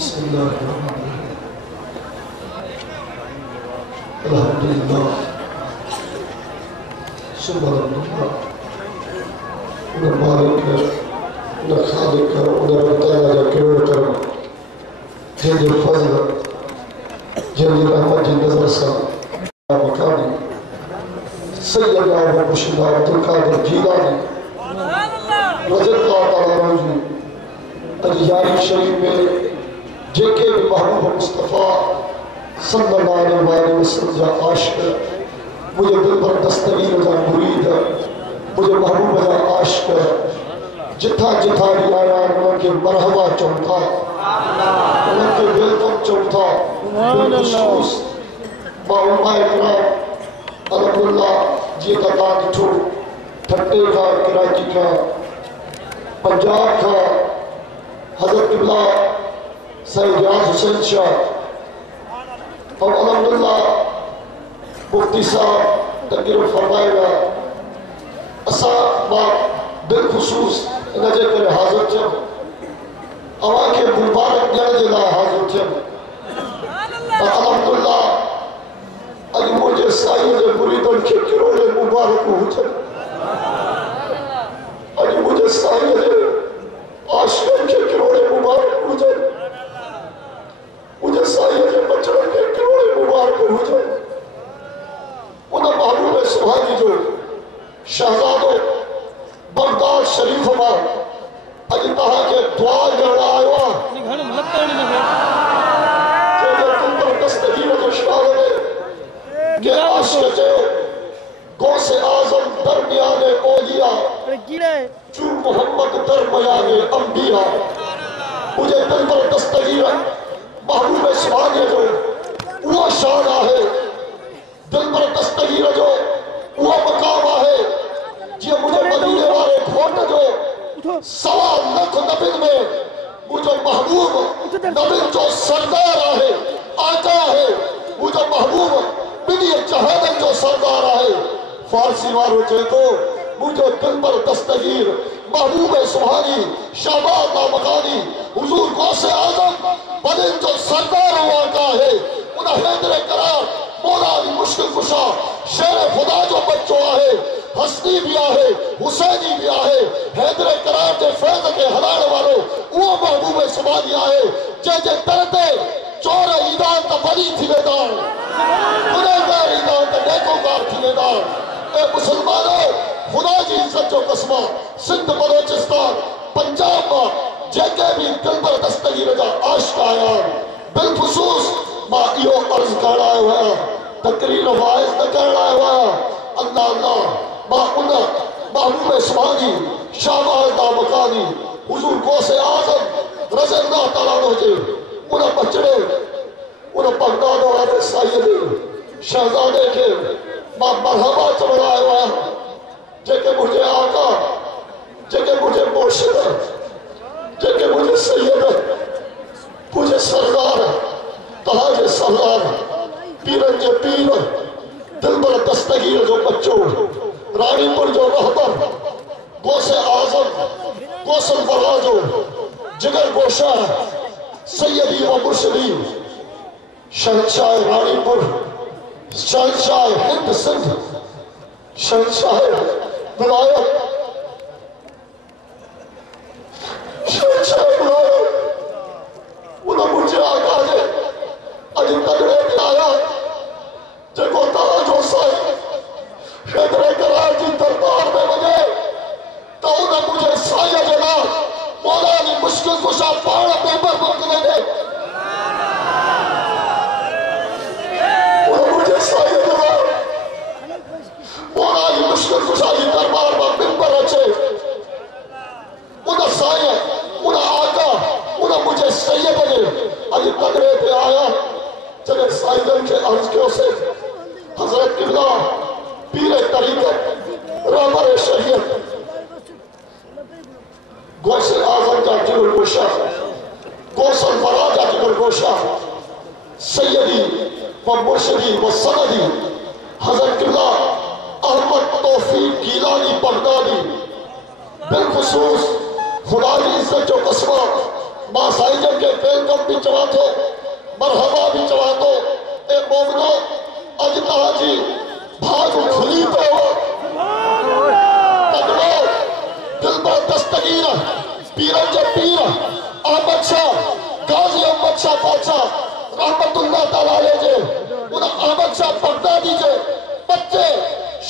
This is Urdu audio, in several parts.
بسم الله الرحمن الرحيم الحمد لله سبحان الله مالك خالق وتعالى كبير کرم جل الفضل جل الرحمة جل الرسال مكاني سيدنا ومرشدنا عبد القادر جیلانی رضی اللہ تعالیٰ عنہ اجیاری شریف میں جے کے محبوب مصطفیٰ صلی اللہ علیہ وسلم جا عاشق مجھے دل پر دستگیر جا مرید مجھے محبوب جا عاشق جتھا جتھا بھی آیا انہوں کے مرحبا چونتا انہوں کے ویلکم چونتا بالخصوص با علماء اکرام الحمدللہ جی کا کام چھوڑ تھٹے کا کراچی کا پنجاب کا حضرت قبلہ سید ریاض حسین شاہ اور الحمدللہ مفتی صاحب تقریر فرمائے گا اسا بات بالخصوص نجے کر حاضر چھم آوان کے مبارک جانے لا حاضر چھم الحمدللہ اج مجھے سائیں دے مریدن کے کروڑے مبارک ہو چھم اج مجھے سائیں دے عاشقوں کے کروڑے مبارک ہو چھم مجھے سائیں دے بچڑوں کے کروڑے مبارک ہو چھم انہاں محبوب سبحانی جو شہزادوں بغداد شریف ہمار اج تہاں کے دعا جڑا آئیوا کہ یہ تم پر دستگیر جو شاہ ہے کہ عاشق جو گوس اعظم درمیان اولیاء چو محمد درمیان انبیاء مجھے دل پر دستگیر محبوب سبحانی جو وہ شان ہے دل پر دستگیر جو وہ مقام ہے جی مجھے مدینے والے کھوٹ جو سوا لکھ نبی میں مجھے محبوب نبی جو سردار ہے آقا ہے مجھے محبوب بنی جہادن جو سردار ہے فارسی وارو چاہتو مجھے دل پر دستگیر محبوب سبحانی شہباز نامکانی حضور غوث اعظم بدن جو سردار آقا ہے انہا حیدر قرار مولا علی مشکل کشا شیر خدا جو بچوں آئے حسنی بھی آئے حسینی بھی آئے حیدر قرار جے فیض کے حلال والو وہ محبوب سبحانی آئے جے جے ترتے چور ایدان تا بلی تھی لیدان خدایدار ایدان تا نیکو کار تھی لیدان اے مسلمانوں خدا جی عزت جو قسمہ سندھ بلوچستان پنجاب ماں جے کے بھی دل پر دستگیر جا عاشق آیا بالخصوص ماں ایو عرض کرنا ہے ہوا تقریر و فائز نہ کرنا ہے ہوا اللہ اللہ ماں انہ محبوب سبحانی شہباز نامکانی حضور غوث اعظم رضی اللہ تعالیٰ عنہ جے انہ بچڑے انہ بغداد و عرب سائیدی شہزادے کے ماں مرحبا چڑھا ہے ہوا جے کہ مجھے آقا جے کہ مجھے مرشد جے کہ مجھے سید مجھے سردار تہاج سردار پیرن جے پیر دل بر دستگیر جو بچوں رانی پر جو رہبر غوث اعظم غوث الورا جو جگر گوشہ سیدی و مرشدی شہنشاہ رانی پر شہنشاہ ہند سندھ شہنشاہ ولایت شہنشاہ ولایت انہا مجھے آقا جے اجی تگڑے بھی آیا جے کو تاج ہو سائی حیدر قرار جی دربار میں بجے تو انہا مجھے سایہ جنا مولا علی مشکل کشا پاڑا پیپر مکلے دے انہا مجھے سایہ جنا مولا علی مشکل کشا جی دربار میں پیپر اچھے انہا سایہ انہا آقا انہا مجھے سید بجے اجی تگڑے پہ آیا جگہ سائیدن کے عرض کیوں سے حضرت قبلہ پیر طریقت رہبر شریعت غوث اعظم کا جگر گوشہ غوث الورا کا جگر گوشہ سیدی و مرشدی و سندی حضرت قبلہ احمد توفیق گیلانی بغدادی بالخصوص خدا کی عزت جو قسمہ ماں سائیدن کے ویلکم بھی چوا تو مرحبا بھی چوا تو اے مومنو اج کہا جی بھاگ کھلی تو تکڑو دل پر دستگیر پیرن جو پیر احمد شاہ غازی احمد شاہ پاچا رحمت اللہ تعالیٰ علیہ جے انہاں احمد شاہ بغدادی جے بچے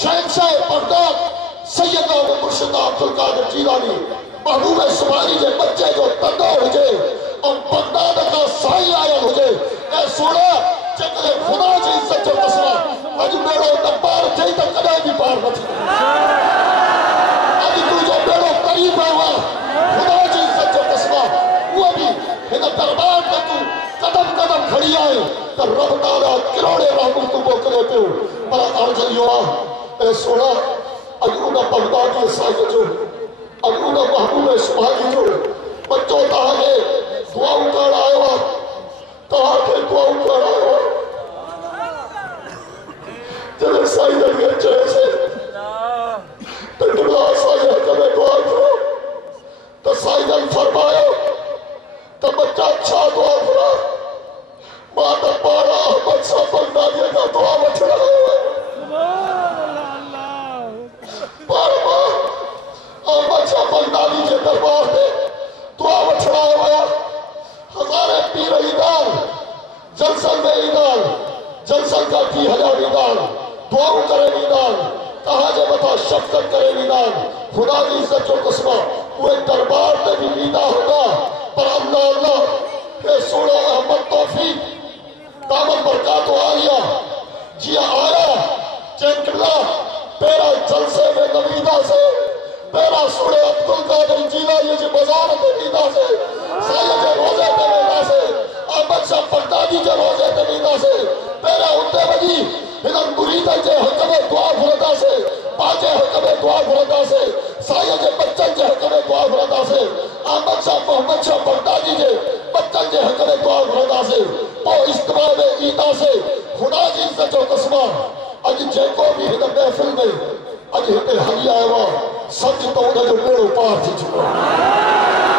شہنشاہ بغداد سیدنا مرشد عبدالقادر جیلانی محبوب سبحانی جے بچے جو تندہ ہو جے اور بغداد کا سائی آیا ہو جے اے سوڑا چکلے خدا جی عزت جو قسمہ اج میرو دبار تھے تو کدھے بھی پار بچی اج تو جو میرو قریب آوا خدا جی عزت جو قسمہ وہ بھی ہینا دربار میں تو قدم قدم کھڑی آئے تو رب تعالیٰ کروڑے رحمت تو بوکلے پہ پر آرجل یوا اے سوڑا اجرونہ بغدادی سائی جو اجرونہ محبوب سبحانی جو بچوں تاہے دعاوں کر آئے ہوا تاہے دعاوں کر آئے ہوا جلے سائی جلے چہے سے تکبلا سائی جلے دعا کرو تو سائی جل فرمایا تو بچہ اچھا دعا کرو ماتا پارا احمد صاحب بغدادی کا دعا بچھڑا پارا احمد صاحب بغدادی کے دربار میں دعا بچھڑا ہوا ہزارے پیر ایدان جلسل میں ایدان جلسل کا 30,000 ایدان دعاوں کرے ایدان کہا جے بتا شفقت کرے ایدان خدا کی عزت جو قسمہ وہ دربار میں بھی ایدہ ہوگا پر اللہ اللہ اے سوڑا احمد توفیق دامن برکات و آلیا جیا آیا چین قبلہ پیرا جلسے میں نویدہ سے پیرا سوڑے عبدالقادر جیلانی جی بزارت نیدہ سے سایہ جے روزے تے نیدہ سے احمد شاہ بغدادی جے روزے تے نیدہ سے پیرا اتے بجی ہنن مریدہ جے حکم دعا بھردا سے باجے حکم دعا بھردا سے سایہ جے بچن جے حکم دعا بھردا سے احمد شاہ محمد شاہ بغدادی جے بچن جے حکم دعا بھردا سے وہ اجتماع میں ایدہ سے خدا جی عزت و قسمہ اج جے کو بھی ہنن محفل میں اج ہتے حلی آئے ہوا سچ تو انہیں جو میرے پار تھی چکا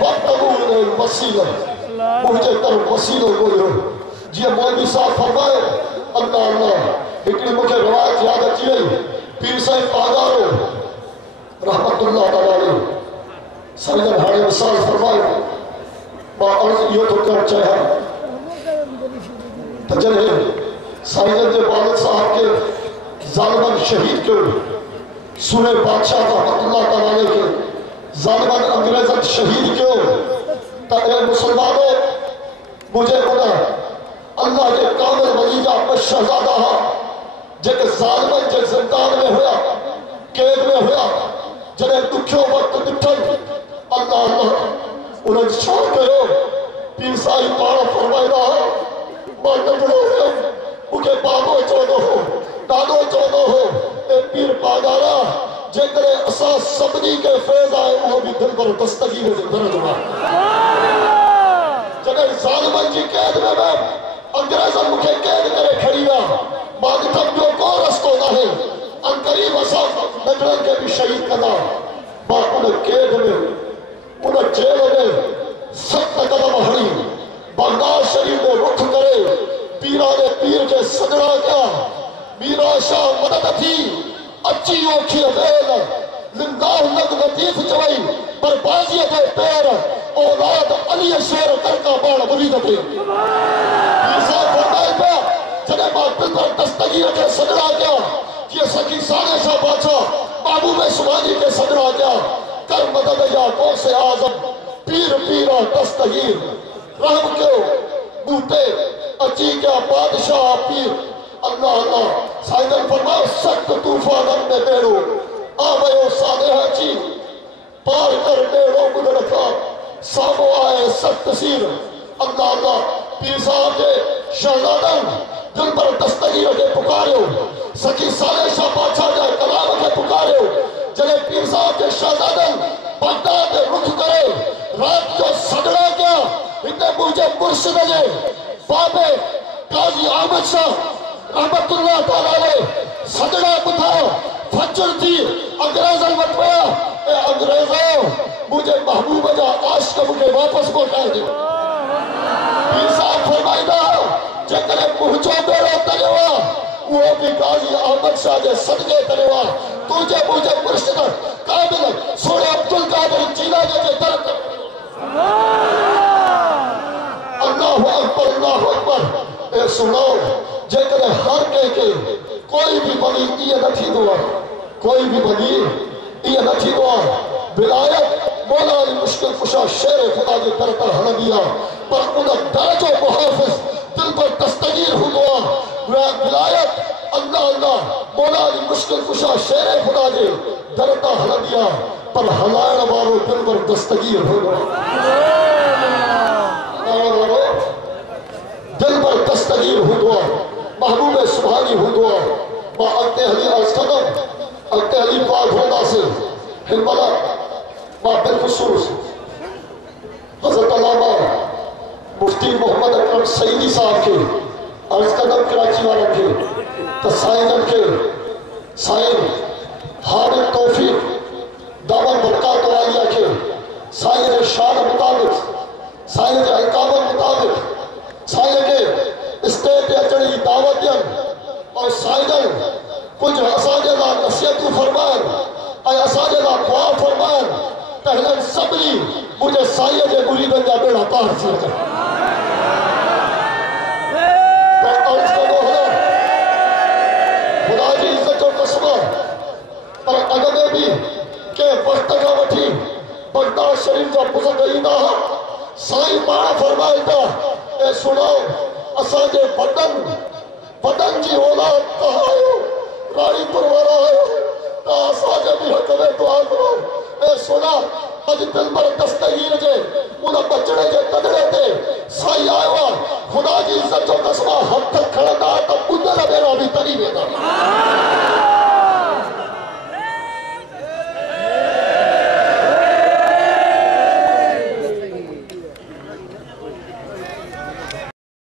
وَقْتَغُونَ الْوَسِيلَ مجھے تر وسیلہ گوئے جی مولوی صاحب فرمائے اللہ اللہ ایکڑی مجھے روایت یاد اچھی ہے پیر صاحب پاگارو رحمت اللہ تعالیٰ سیدن ہاڑے مثال فرمائے ماں عرض یہ تو کر چاہا تجلے سائیدن جے والد صاحب کے ظالمان شہید کے سورہ بادشاہ رحمت اللہ تعالیٰ کے ظالمان انگریزت شہید کے تا اے مسلمانوں مجھے بنا اللہ کے کامل ولیجہ اپنے شہزادہ جے کہ ظالمان جے زندان میں ہویا قید میں ہویا جنہیں دکھوں وقت دکھن اللہ اللہ انہیں چھوڑ کرو پیر صاحب پارا فرمائی رہا ماں نبڑو ہو مکہ بابو چودو ہو دادو چودو ہو اے پیر پاگارا جے کرے اساس سبنی کے فیض آئے وہ بھی دل پر دستگی میں درج ہوا جنہیں ظالمان جی قید میں انگریزن مکہ قید کرے کھڑی گا مانگتم جو کو رستو نہ ہے انقریب اساس نجرن کے بھی شہید کرنا ماں انہیں قید میں انہیں جیل میں ست قدم ہڑی بغداد شریف میں رخ کرے پیرانے پیر کے سجڑا کیا میرا شاہ مدد تھی اچھی اوکھی ویل لنداہ لگ لطیف چوائی پر بازیت پیر اولاد علی شیر کرکا باڑ مرید پہ پیر صاحب فرمائے پہ جنہیں مقبل پر دستگیر کے سجڑا کیا یہ سکی سانے شاہ بادشاہ محبوب سبحانی کے سجڑا کیا کر مدد یا غوث اعظم پیر پیرا دستگیر رحم کیوں بوٹے اچھی کیا بادشاہ پیر اللہ اللہ سائدن فرماؤ سخت طوفان اپنے بیڑو آوئے صالحہ چی پار کر بیڑو مدرکا سامو آئے سخت سیر اللہ اللہ پیر صاحب کے شہزادن دل پر دستگیر کے پکارے سکی صالح شاہ بادشاہ جائے کلام کے پکارے جلے پیر صاحب کے شہزادن بغداد رخ کرے رات جو سگڑا کیا اتنے مجھے مرشد جے بابے قاضی احمد شاہ رحمت اللہ تعالیٰ نے سجڑا بتھا فجر مجھے محبوب جا عاشق مجھے واپس پہنچائے دے عیسیٰ فرمائی دا جکر مہچو میرا تلیوا وہ بھی غازی احمد شاہ جے صدقے تلیوا تجھے مجھے مرشد قابل سوڑے عبدالقادر جیلانی جے درد اللہ اکبر اے سنو جکر ہر کے کوئی بھی بنی یہ نہ تھی دعا کوئی بھی بنی یہ نہ تھی دعا ولایت مولا علی مشکل کشا شیر خدا کے در پر حلبیا پر انہا درج و محافظ دل پر دستگیر ہو دعا ولایت اللہ مولا علی مشکل کشا شیر خدا کے در پر حلبیا پر حلائن بارو دل پر دستگیر ہو دعا دل پر دستگیر ہو دعا محبوب سبحانی ہو دعا ما اگتے حلی آز قدم اگتے حلی پاک ہونا سے حلملہ ما بالخصوص حضرت علامہ مفتی محمد اکرم سیدی صاحب کے عرض قدم کراچی والوں کے تسائن کے سائن حامد توفیق دامن برکات والیہ کے سائن شان مطابق سائن احکام مطابق سائن کے اسٹیٹ اچڑی دعوتین اور سائن کچھ اساجدہ نصیحت فرمائن اے اساجدہ دعا فرمائن پہلن سبری مجھے سائن جے گلی بنجا بیڑا پار سے کر عرض کا وہ ہے خدا جی عزت و قسمہ پر اگنے بھی کہ وقت کا وٹھی بغداد شریف جو بزرگ اینا سائن ماں فرمائے گا اے سنو اساجے بدن جی اولاد کہا ہو راڑی پروارا ہو تا اساجے بھی حق میں دعا کرو اے سنا اج دل پر دستگیر جے انہا بچڑے جے تدڑے تے سائی آئیوا خدا جی عزت و قسمہ حد تک کھڑا تا بدل میرا بھی تری ویدا